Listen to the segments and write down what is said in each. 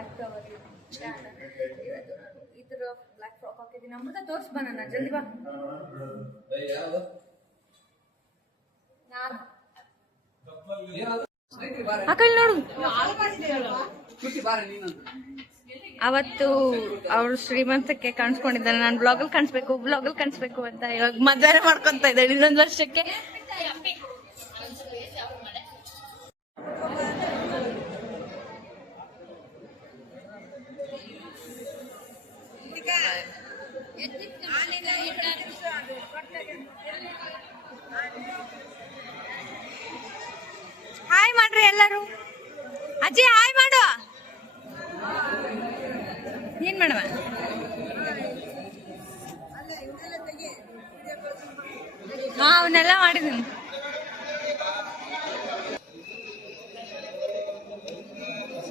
Black ಈ ಥರ black frock ಹಾಕಿದ್ದೀನಿ. ಅಮೃತ ತೋರಿಸ್ ಬರೋಣ, ಜಲ್ದಿ ಬಾ. ಆ ಕಡೆ ನೋಡು. ಅವತ್ತು ಅವ್ರು ಶ್ರೀಮಂತಕ್ಕೆ ಕಾಣಿಸ್ಕೊಂಡಿದ್ದಾರೆ. ನಾನು ಬ್ಲಾಗಲ್ಲಿ ಕಾಣಿಸ್ಬೇಕು ಅಂತ ಇವಾಗ ಮದುವೆ ಮಾಡ್ಕೊಂತ ಇದ್ದಾಳೆ ಇನ್ನೊಂದು ವರ್ಷಕ್ಕೆ. ಹಾಯ್ ಮಾಡ್ರಿ ಎಲ್ಲರೂ. ಅಜ್ಜಿ ಹಾಯ್ ಮಾಡು. ಏನ್ ಮಾಡವ? ಹಾ, ಅವನ್ನೆಲ್ಲ ಮಾಡಿದೀನಿ.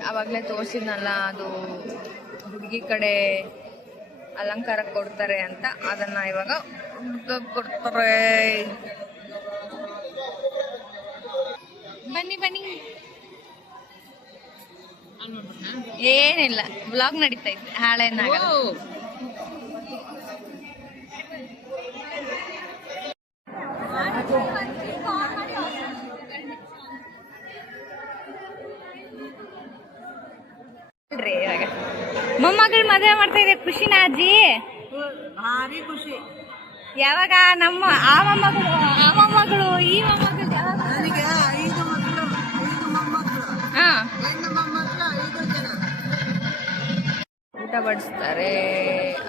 ಅವಾಗ್ಲೇ ತೋರಿಸಿದ್ನಲ್ಲ, ಅದು ಹುಡುಗಿ ಕಡೆ ಅಲಂಕಾರ ಕೊಡ್ತಾರೆ ಅಂತ, ಅದನ್ನ ಇವಾಗ ಕೊಡ್ತಾರೆ. ಬನ್ನಿ ಬನ್ನಿ. ಏನಿಲ್ಲ, ವ್ಲಾಗ್ ನಡೀತಾ ಇತ್ತು. ಹಾಳೇನಾಗಲ್ಲ. ಮೊಮ್ಮಗಳು ಮದುವೆ ಮಾಡ್ತಾ ಇದೆ. ಖುಷಿನಾ ಅಜ್ಜಿ? ಭಾರಿ ಖುಷಿ. ಯಾವಾಗ? ನಮ್ಮ ಆ ಮೊಮ್ಮಗಳು ಈ ಮೊಮ್ಮಗಳು ನನಗೆ 5 ಮಕ್ಕಳು, 5 ಮೊಮ್ಮಕ್ಕಳು. ಹೆಣ್ಣು ಮೊಮ್ಮಕ್ಕಳು 5 ಜನ. ಊಟ ಬಡಿಸ್ತಾರೆ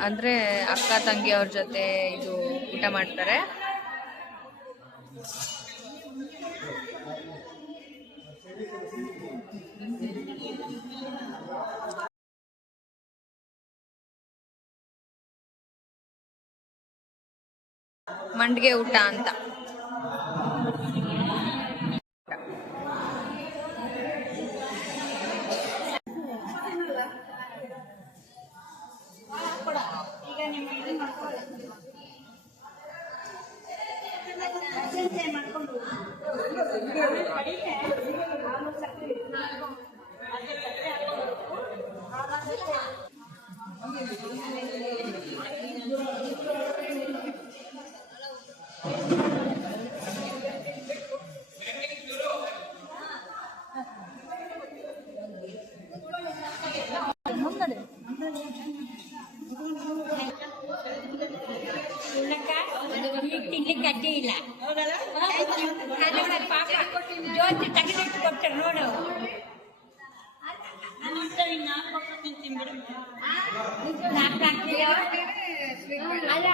ಅಂದ್ರೆ ಅಕ್ಕ ತಂಗಿ ಅವ್ರ ಜೊತೆ ಇದು ಊಟ ಮಾಡ್ತಾರೆ. ಮಂಡಿಗೆ ಊಟ ಅಂತ. ಕಟ್ಟಿ ಇಲ್ಲ ಜ್ಯೋತಿ ತೆಗೆದಿಟ್ಟು ಕೊಡ್ತಾರೆ ನೋಡು. ಅಲ್ಲ